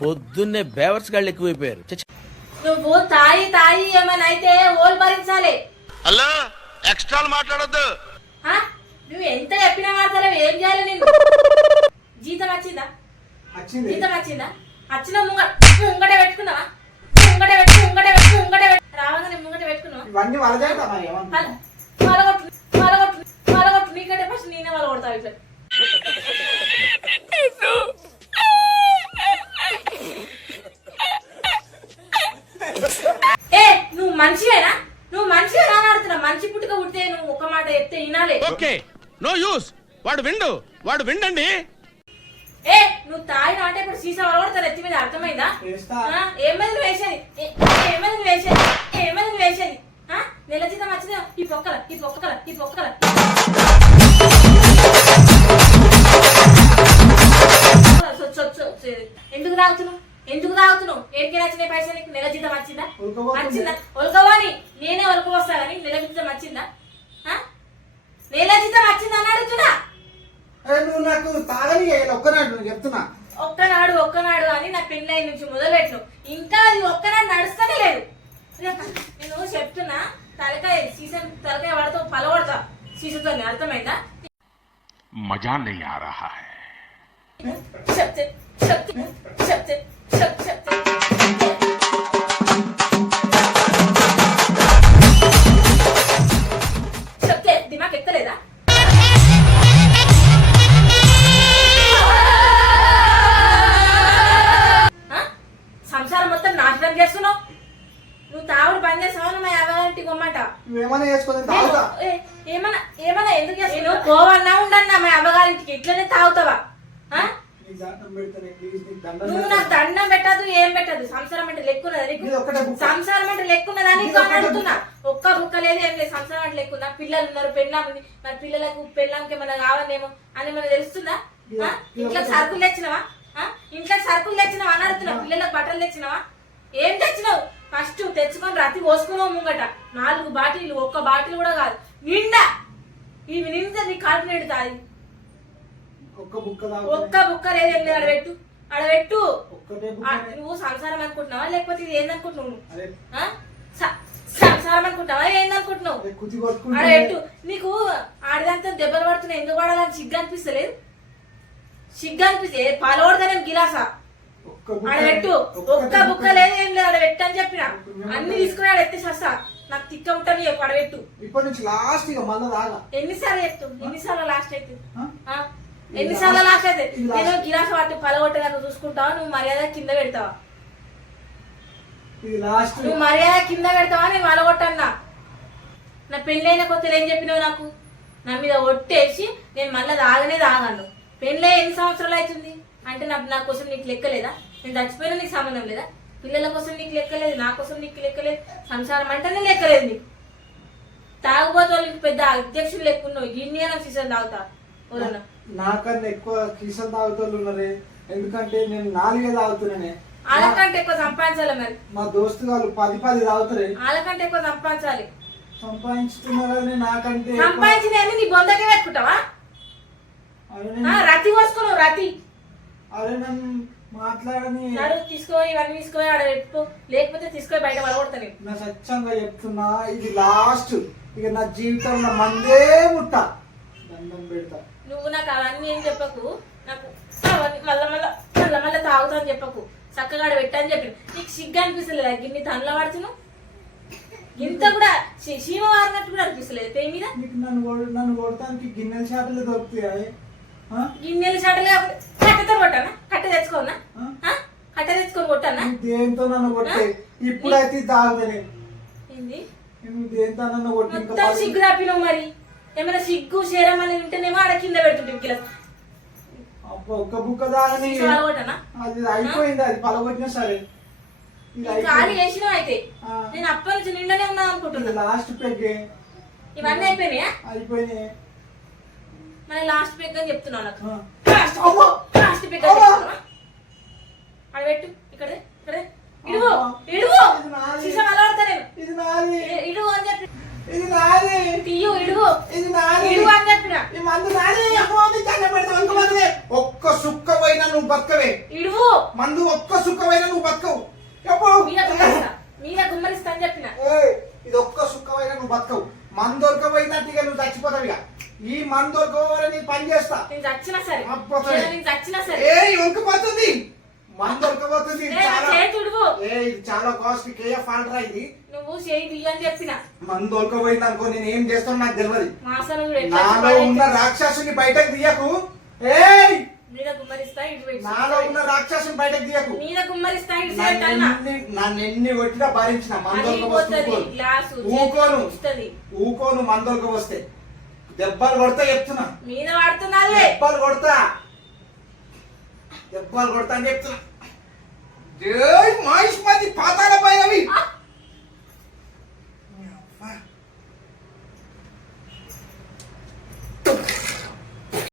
పొద్దున్నే బేవర్స్ గాళ్ళు ఎక్కువైపోయారు. నువ్వు తాయి తాయి ఏమని అయితే ఓల్ భరించాలి. హలో ఎక్స్ట్రా మాట్లాడొద్దు. నువ్వు ఎంత చెప్పినా మాట్లాడవు. ఏం చేయాలి నేను? జీతం వచ్చిందా? జీతం వచ్చిందా? వచ్చిన ముంగట పెట్టుకున్నావా? ముంగట రావాలని ముంగట పెట్టుకున్నావా? వలగొట్టు నీకంటే ఫస్ట్ నేనే వలగొడతావు. ఇట్లా నువ్వు మనిషివేనా? నువ్వు మనిషివేనా అని అడుగుతున్నా. మనిషి పుట్టుక పుట్టే నువ్వు ఒక మాట చెప్తే వినాలి. Okay no use. వాడు విండండి. నువ్వు తాగిన అంటే ఇప్పుడు సీసా వలగొడతారు ఎత్తి మీద. అర్థమైందా? ఏమైంది వేసేది? నెల జీతం వచ్చింది. ఈ పొక్కల ఎందుకు తాగుతున్నావు? ఏడికి వచ్చిన పైసలు నీకు నెల జీతం వచ్చిందా? ఒలకవాని నేనే ఒలకు వస్తా కానీ నెల జీతం వచ్చిందా? నెల జీతం వచ్చిందా అని అడుగుతున్నా. నువ్వు నాకు తాగని ఒక్కనాడు చెప్తున్నా. ఒక్కనాడు అని నా పెళ్ళై నుంచి మొదలు పెట్టినావు. ఇంకా అది ఒక్కనాడు నడుస్తానే లేదు. నేను చెప్తున్నా. తలకాయ వాడితో పలవడతా సీసతో. అర్థమైందా? మజా నహీ ఆ రహా హై. చెప్తే దిమాగ్ ఎక్కలేదా? సంసారం మొత్తం నాశనం చేస్తున్నావు. నువ్వు తాగుడు బంద్ చేస్తావు. మా అవ్వగారింటికి పొమ్మంట. ఏమన్నా ఎందుకు చేస్తావు? పోవన్నా ఉండన్నా మా అవ్వగారింటికి. ఇట్లనే తాగుతావా? నువ్వు నాకు దండం పెట్టదు, ఏం పెట్టదు. సంసారం అంటే లెక్కున్నదా నీకు? సంసారం అంటే లెక్కున్నదా నీకు అని అడుగుతున్నా. ఒక్క బుక్క లేదు, ఏం లేదు. సంసారం అంటే లెక్కున్నా. పిల్లలు ఉన్నారు, పెళ్ళాం ఉంది. మరి పిల్లలకు పెళ్ళాంకి ఏమన్నా కావాలేమో అని మనకు తెలుస్తుందా? ఇంట్లోకి సరుకులు తెచ్చినవా? ఇంట్లోకి సరుకులు తెచ్చినావా అని అడుగుతున్నావు. పిల్లలకు బట్టలు తెచ్చినావా? ఏం తెచ్చినావు? ఫస్ట్ తెచ్చుకొని రతి పోసుకున్నావు ముంగట. 4 బాటిల్, ఒక్క బాటిల్ కూడా కాదు నిండా. ఇవి నిండా నీ కడుపు నిండుతాది. ఒక్క బుక్క లేదు, ఏం లేదు. అడబెట్టు. నువ్వు సంసారం అనుకుంటున్నావా లేకపోతే ఇది ఏందనుకుంటున్నావు? సంసారం అనుకుంటావా ఏందనుకుంటున్నావు? అడబెట్టు. నీకు ఆడదాంతో దెబ్బలు పడుతున్నాయి. ఎందుకు పడాలని సిగ్గు అనిపిస్తలేదు? సిగ్గు అనిపిస్తే పాలవడదానేం గిలాసా. ఆడబెట్టు. ఒక్క బుక్క లేదు, ఏం లేదు. ఆడబెట్టు అని చెప్పిన. అన్ని తీసుకుని ఆడ ఎత్తేసి వస్తా. నాకు తిక్క ఉంటాను. చెప్పు ఆడబెట్టు. ఇప్పటి నుంచి లాస్ట్ ఎన్నిసార్లు చెప్తావు? ఎన్నిసార్లు లాస్ట్ అయితే? ఎన్నిసార్లు లాస్ట్ అయితే? నేను గిలాస వాటి పలగొట్టేదాకా చూసుకుంటావా? నువ్వు మర్యాద కింద పెడతావా? నువ్వు మర్యాద కింద పెడతావా? నేను పలగొట్టన్నా. నా పెళ్ళైన కొత్తలు ఏం చెప్పినావు నాకు? నా మీద ఒట్టేసి నేను మళ్ళీ తాగను. పెళ్ళై ఎన్ని సంవత్సరాలు అవుతుంది అంటే నా కోసం నీకు లెక్కలేదా? నేను చచ్చిపోయినా నీకు సంబంధం లేదా? పిల్లల కోసం నీకు లెక్కలేదు, నా కోసం నీకు లెక్కలేదు. సంసారం అంటేనే లెక్కలేదు నీకు. తాగుబోతు వాళ్ళకి పెద్ద అధ్యక్షులు లెక్కున్నావు. గిన్నె సీసన్ తాగుతా. నాకన్నా ఎక్కువ కీసలు తాగుతారు ఉన్నారే. ఎందుకంటే నేను 4 తాగుతున్నానే. వాళ్ళకంటే ఎక్కువ సంపాదించాలి. మరి మా దోస్తు వాళ్ళు 10 తాగుతారే. వాళ్ళకంటే ఎక్కువ సంపాదించాలి. సంపాదించుతున్నారని నాకంటే సంపాదించిన నీ బొందకే పెట్టుకుంటావా? రతి కోసుకున్నావు. రతి అరే నన్ను మాట్లాడని తీసుకో. ఇవన్నీ తీసుకొని ఆడ పెట్టుకో. లేకపోతే తీసుకొని బయట పడగొడతాను. నా సత్యంగా చెప్తున్నా. ఇది లాస్ట్. ఇక నా జీవితంలో మందే ముట్ట. దండం పెడతా. నువ్వు నాకు అవన్నీ ఏం చెప్పకు. నాకు అవన్నీ మళ్ళా తాగుతా అని చెప్పకు. చక్కగా పెట్టని చెప్పి నీకు సిగ్గు అనిపిస్తలేదు? గిన్నె తనలో పడుతున్నావు. ఇంత కూడా సీమ వారినట్టు కూడా అనిపిస్తలేదు పేరు మీద. నన్ను కొడటానికి గిన్నెల షాటలు దొరుకుతాయి. గిన్నెల షాటలు కట్టెతో కొట్టానా? కట్టె తెచ్చుకోనా? కట్టె తెచ్చుకొని కొట్టానా? దేంతో నన్ను కొట్టే? ఇప్పుడైతే తాగుతానే. ఏంది దేంతో నన్ను కొట్టి? మొత్తం సిగ్గు తప్పినావు. మరి ఏమైనా సిగ్గు శరం అని ఉంటేనేమో ఆడ కింద పెడుతుంటే ఒక్క బుక్క దాని అది అయిపోయింది. అది పలగొట్టినా సరే ఖాళీ చేసినావు. అయితే నేను అప్పటి నుంచి నిండనే ఉన్నా అనుకుంటున్నా. లాస్ట్ పెగ్ ఇవన్నీ అయిపోయినాయా? అయిపోయినాయి. మరి లాస్ట్ పెగ్ అని చెప్తున్నావు నాకు. లాస్ట్ పెగ్ అడబెట్టు. ఇక్కడ ఇడువు. సీసా అలవాడతా నేను. ఇడువు అని చెప్పి ఇది నాది, తీయు ఇడుగు ఇది నాది, ఇడుగు అని చెప్పిన ఈ మందు నాది. అమ్మో, నీ దండం పెడతా, ఇంకో మందువే. ఒక్క సుక్క పోయినా నువ్వు బతకవే. ఇడుగు మందు ఒక్క సుక్క పోయినా నువ్వు బతకవు. చెప్పు. మీద గుమ్మరిస్తా అని చెప్పిన ఏయ్, ఇది ఒక్క సుక్క పోయినా నువ్వు బతకవు. మందు దొరకపోయినట్టుగా నువ్వు చచ్చిపోతావు. ఇక ఈ మందు దొరకపోవాలని నీ పని చేస్తా. నేను చచ్చినా సరే అబ్బబ్బే. నేను చచ్చినా సరే ఏయ్, ఉరికిపోతుంది, మందు దొరకపోతుంది. ఇది చాలా చేతుడుగు ఇది చాలా కాస్ట్. కేఎఫ్ ఆల్ట్రా ఇది. నువ్వు చేయి తీయ అని చెప్పిన మందు దొరకపోయింది అనుకో, నేను ఏం చేస్తాను నాకు తెలియదు. మాసలు కూడా ఎట్లా నాలో ఉన్న రాక్షసుని బయటకు తీయకు. ఏయ్, మీద గుమ్మరిస్తా ఇటు నాలో ఉన్న రాక్షసుని బయటకు తీయకు. మీద గుమ్మరిస్తా ఇటు నన్ను ఎన్ని కొట్టినా భరించిన. మందొలక వస్తే ఊకోను, ఊకోను. మందొలక వస్తే దెబ్బలు కొడతా చెప్తున్నా. మీద పడుతున్నా దెబ్బలు కొడతా, దెబ్బలు కొడతా అని చెప్తున్నా. జై మహిష్మతి పాతాళ భైరవి.